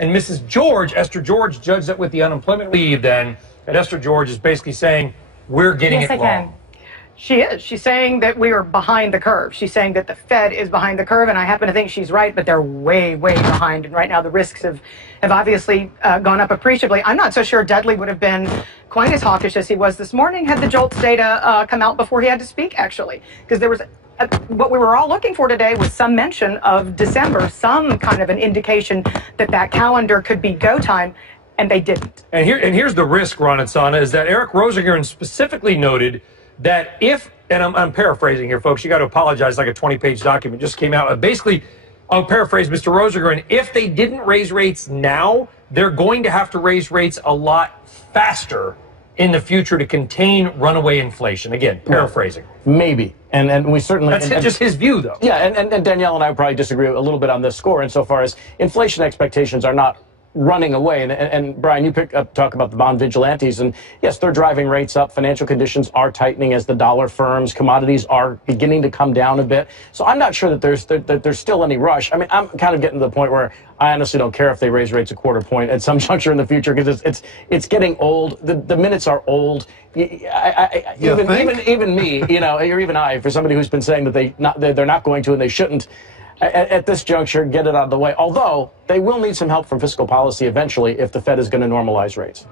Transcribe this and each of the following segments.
And Mrs. George, Esther George, judged that with the unemployment leave then, that Esther George is basically saying, we're getting it wrong. She is. She's saying that we are behind the curve. She's saying that the Fed is behind the curve, and I happen to think she's right, but they're way, way behind. And right now the risks have obviously gone up appreciably. I'm not so sure Dudley would have been quite as hawkish as he was this morning had the JOLTS data come out before he had to speak, actually. Because there was what we were all looking for today was some mention of December, some kind of an indication that that calendar could be go time, and they didn't. And here's the risk, Ron and Sana, is that Eric Rosengren specifically noted that if, and I'm paraphrasing here, folks, you got to apologize, like a 20-page document just came out. Basically, I'll paraphrase Mr. Rosengren, if they didn't raise rates now, they're going to have to raise rates a lot faster in the future to contain runaway inflation. Again, paraphrasing. Maybe. And we certainly... That's just his view, though. Yeah, and Danielle and I would probably disagree a little bit on this score insofar as inflation expectations are not running away. And Brian, you talk about the bond vigilantes, and yes, they're driving rates up. Financial conditions are tightening as the dollar firms. Commodities are beginning to come down a bit. So I'm not sure that there's still any rush. I mean, I'm kind of getting to the point where I honestly don't care if they raise rates a quarter point at some juncture in the future, because it's getting old. The minutes are old. Even me, you know, or even I, for somebody who's been saying that they're not going to and they shouldn't. At this juncture, get it out of the way. Although they will need some help from fiscal policy eventually if the Fed is going to normalize rates.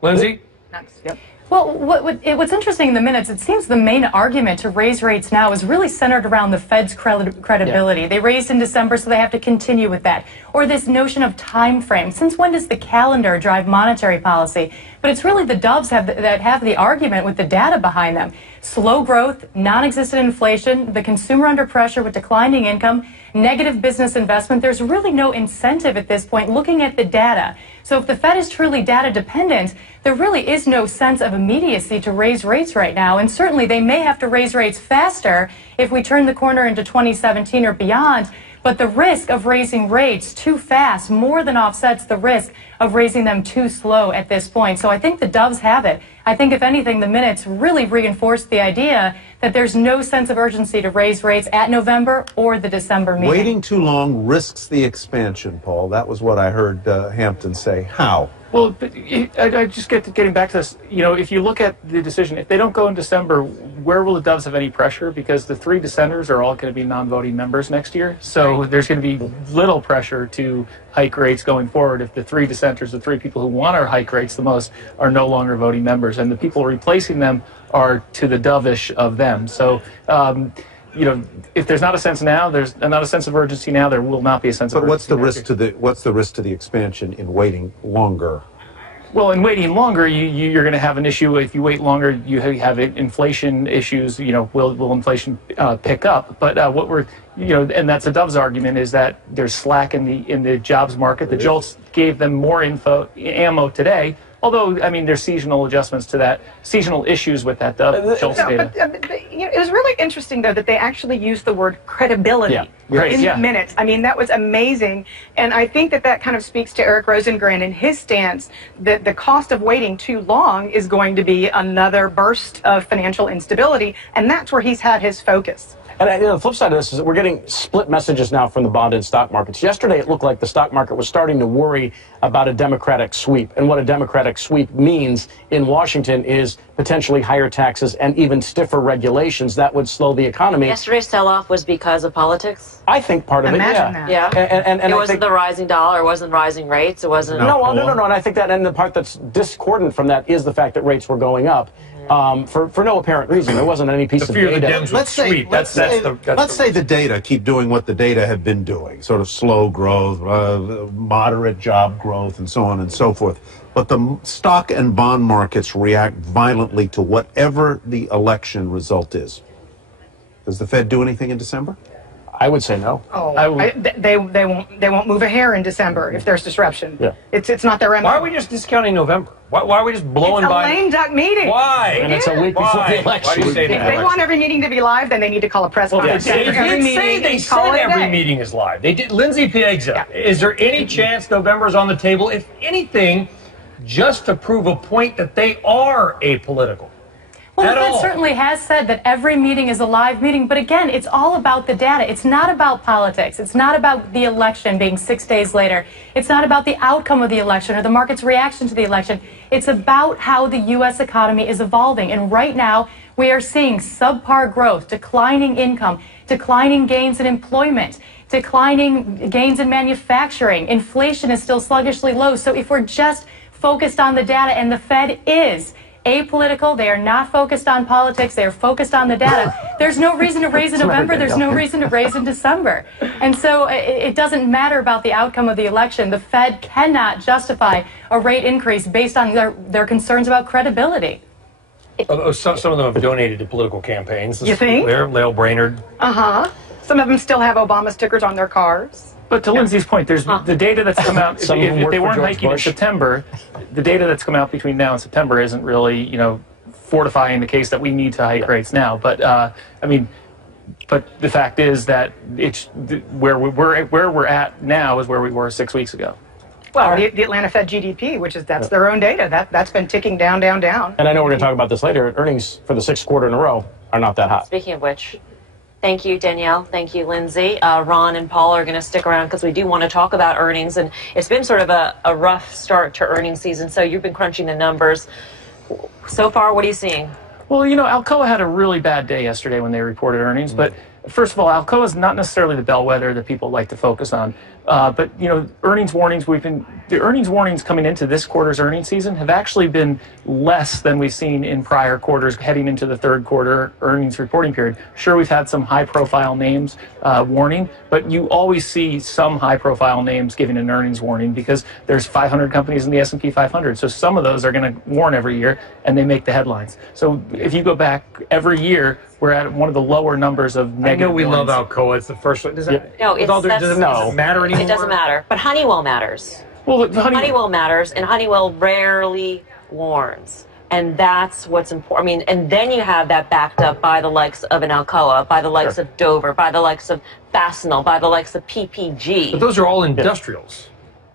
Lindsay? Next. Yep. Well, what's interesting in the minutes, it seems the main argument to raise rates now is really centered around the Fed's credibility. Yeah. They raised in December, so they have to continue with that. Or this notion of time frame. Since when does the calendar drive monetary policy? But it's really the doves that have the argument with the data behind them. Slow growth, non-existent inflation, the consumer under pressure with declining income, negative business investment. There's really no incentive at this point looking at the data. So if the Fed is truly data dependent, there really is no sense of immediacy to raise rates right now. And certainly they may have to raise rates faster if we turn the corner into 2017 or beyond. But the risk of raising rates too fast more than offsets the risk of raising them too slow at this point. So I think the doves have it. I think, if anything, the minutes really reinforce the idea that there's no sense of urgency to raise rates at November or the December meeting. Waiting too long risks the expansion, Paul. That was what I heard Hampton say. How? Well, I just getting back to this. You know, if you look at the decision, if they don't go in December, where will the doves have any pressure? Because the three dissenters are all going to be non-voting members next year. So there's going to be little pressure to hike rates going forward if the three dissenters, the three people who want to hike rates the most, are no longer voting members. And the people replacing them are to the dovish of them. So, you know, if there's not a sense now, there's not a sense of urgency now, there will not be a sense of urgency. But what's the risk to the expansion in waiting longer? Well, in waiting longer, you're going to have an issue. If you wait longer, you have inflation issues. You know, will inflation pick up? But what we're, you know, and that's a Dove's argument, is that there's slack in the jobs market. The JOLTS gave them more ammo today. Although, I mean, there's seasonal adjustments to that, seasonal issues with that JOLTS data. But, you know, it was really interesting, though, that they actually used the word credibility in the minutes. I mean, that was amazing. And I think that kind of speaks to Eric Rosengren and his stance that the cost of waiting too long is going to be another burst of financial instability. And that's where he's had his focus. And the flip side of this is that we're getting split messages now from the bond and stock markets. Yesterday, it looked like the stock market was starting to worry about a Democratic sweep. And what a Democratic sweep means in Washington is potentially higher taxes and even stiffer regulations that would slow the economy. Yesterday's sell-off was because of politics? I think part of Imagine it, yeah. Yeah. And it wasn't the rising dollar, it wasn't rising rates, it wasn't... No. And I think that, and the part that's discordant from that is the fact that rates were going up. For no apparent reason. There wasn't any piece of data. Let's say the data keep doing what the data have been doing, sort of slow growth, moderate job growth, and so on and so forth. But the stock and bond markets react violently to whatever the election result is. Does the Fed do anything in December? I would say no. They won't move a hair in December if there's disruption. Yeah. It's not their MO. Why are we just discounting November? Why are we just blowing by? It's a lame duck meeting. Why? And it's a week before the election. Why do you say that? If they want every meeting to be live, then they need to call a press conference. They said every meeting is live. They did. Lindsay Piegza, is there any chance November is on the table? If anything, just to prove a point that they are apolitical. Well, the Fed certainly has said that every meeting is a live meeting, but again, it's all about the data. It's not about politics. It's not about the election being 6 days later. It's not about the outcome of the election or the market's reaction to the election. It's about how the U.S. economy is evolving. And right now, we are seeing subpar growth, declining income, declining gains in employment, declining gains in manufacturing. Inflation is still sluggishly low. So if we're just focused on the data, and the Fed is apolitical, they are not focused on politics, they are focused on the data, there's no reason to raise in November, there's no reason to raise in December. And so it doesn't matter about the outcome of the election. The Fed cannot justify a rate increase based on their concerns about credibility. Some of them have donated to political campaigns. You think? Lael Brainerd. Some of them still have Obama stickers on their cars. But to Lindsay's point, there's the data that's come out. If they weren't hiking in September, the data that's come out between now and September isn't really, fortifying the case that we need to hike rates now. But but the fact is that it's where we're at now is where we were 6 weeks ago. Well, the Atlanta Fed GDP, that's their own data, that's been ticking down, down, down. And I know we're going to talk about this later. Earnings for the 6th quarter in a row are not that hot. Speaking of which, thank you, Danielle. Thank you, Lindsay. Ron and Paul are going to stick around because we do want to talk about earnings. And it's been sort of a rough start to earnings season. So you've been crunching the numbers. So far, what are you seeing? Well, Alcoa had a really bad day yesterday when they reported earnings. But first of all, Alcoa is not necessarily the bellwether that people like to focus on. But earnings warnings, the earnings warnings coming into this quarter's earnings season have actually been less than we've seen in prior quarters heading into the 3rd quarter earnings reporting period. Sure, we've had some high-profile names warning, but you always see some high-profile names giving an earnings warning because there's 500 companies in the S&P 500. So some of those are going to warn every year, and they make the headlines. So if you go back every year, we're at one of the lower numbers of negative. I know we warnings. love Alcoa. It's the first one. Does it matter anymore? It doesn't matter. But Honeywell matters. Well, Honeywell matters, and Honeywell rarely warns. And that's what's important. And then you have that backed up by the likes of an Alcoa, by the likes of Dover, by the likes of Fastenal, by the likes of PPG. But those are all industrials.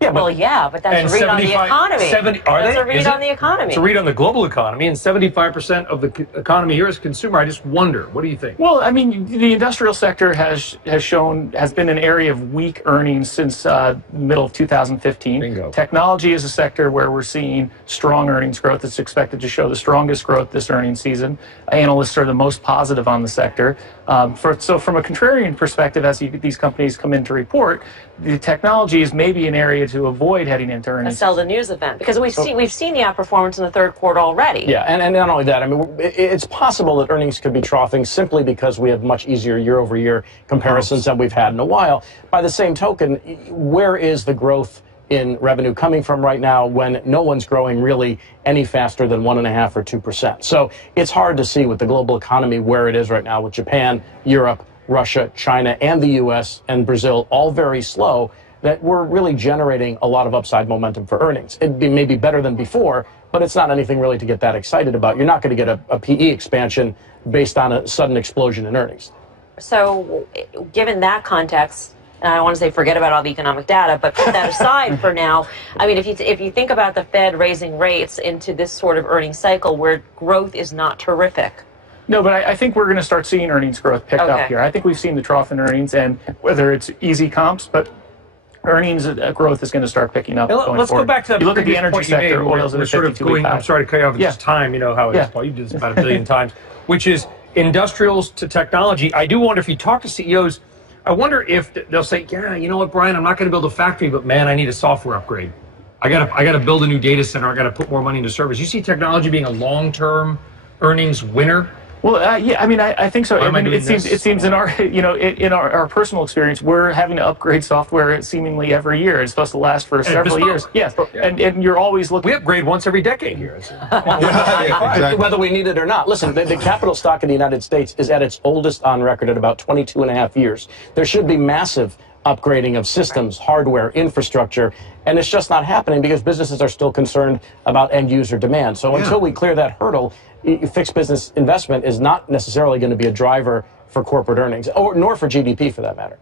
Yeah, but that's a read on the economy. That's a read on the economy. It's a read on the global economy, and 75% of the economy here is consumer. I just wonder, what do you think? Well, the industrial sector has been an area of weak earnings since middle of 2015. Bingo. Technology is a sector where we're seeing strong earnings growth. It's expected to show the strongest growth this earnings season. Analysts are the most positive on the sector. So from a contrarian perspective, as these companies come in to report, the technology is maybe an area to avoid heading into earnings. A sell the news event, because we've seen the outperformance in the 3rd quarter already. Yeah, and not only that, it's possible that earnings could be troughing simply because we have much easier year-over-year comparisons than we've had in a while. By the same token, where is the growth in revenue coming from right now when no one's growing really any faster than 1.5% or 2%? So it's hard to see with the global economy where it is right now with Japan, Europe, Russia, China, and the U.S. and Brazil all very slow, that we're really generating a lot of upside momentum for earnings. It'd be maybe better than before, but it's not anything really to get that excited about. You're not going to get a PE expansion based on a sudden explosion in earnings. So given that context, and I don't want to say forget about all the economic data, but put that aside for now. If you think about the Fed raising rates into this sort of earnings cycle where growth is not terrific. No, but I think we're going to start seeing earnings growth pick up here. I think we've seen the trough in earnings, and whether it's easy comps, but earnings growth is going to start picking up. Let's go back to that. You look at the energy sector, oil's at a 52-week high. I'm sorry to cut you off. It's just time. You know how it is, Paul. You did this about a billion times, which is industrials to technology. I do wonder if you talk to CEOs, I wonder if they'll say, yeah, you know what, Brian, I'm not going to build a factory, but man, I need a software upgrade. I got to build a new data center. I got to put more money into service. You see technology being a long-term earnings winner? Well, I think so. It seems in our, in our personal experience, we're having to upgrade software seemingly every year. It's supposed to last for several years. Yes, and you're always looking. We upgrade once every decade here. Exactly. Whether we need it or not. Listen, the capital stock in the United States is at its oldest on record at about 22 and a half years. There should be massive upgrading of systems, hardware, infrastructure, and it's just not happening because businesses are still concerned about end user demand. So until we clear that hurdle, fixed business investment is not necessarily going to be a driver for corporate earnings, nor for GDP for that matter.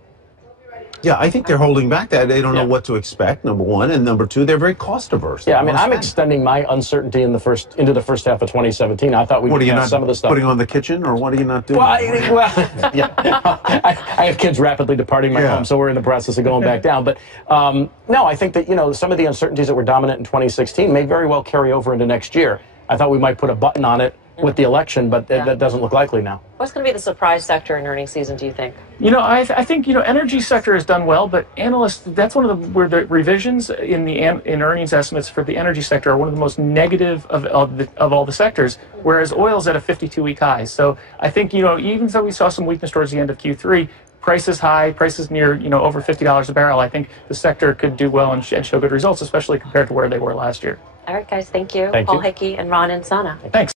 Yeah, I think they're holding back that. They don't know what to expect, number one. And number two, they're very cost averse. Yeah, I mean, I'm extending my uncertainty into the first half of 2017. I thought we'd have some of the stuff. Putting on the kitchen, or what are you not doing? Well, I have kids rapidly departing my home, so we're in the process of going back down. But no, I think that, some of the uncertainties that were dominant in 2016 may very well carry over into next year. I thought we might put a button on it with the election, but that doesn't look likely now. What's going to be the surprise sector in earnings season, do you think? I think, energy sector has done well, but analysts, that's one of the revisions in earnings estimates for the energy sector are one of the most negative of all the sectors, whereas oil's at a 52-week high. So I think, even though we saw some weakness towards the end of Q3, prices high, prices near, over $50 a barrel, I think the sector could do well and show good results, especially compared to where they were last year. All right, guys, thank you. Paul Hickey and Ron and Sana. Thanks.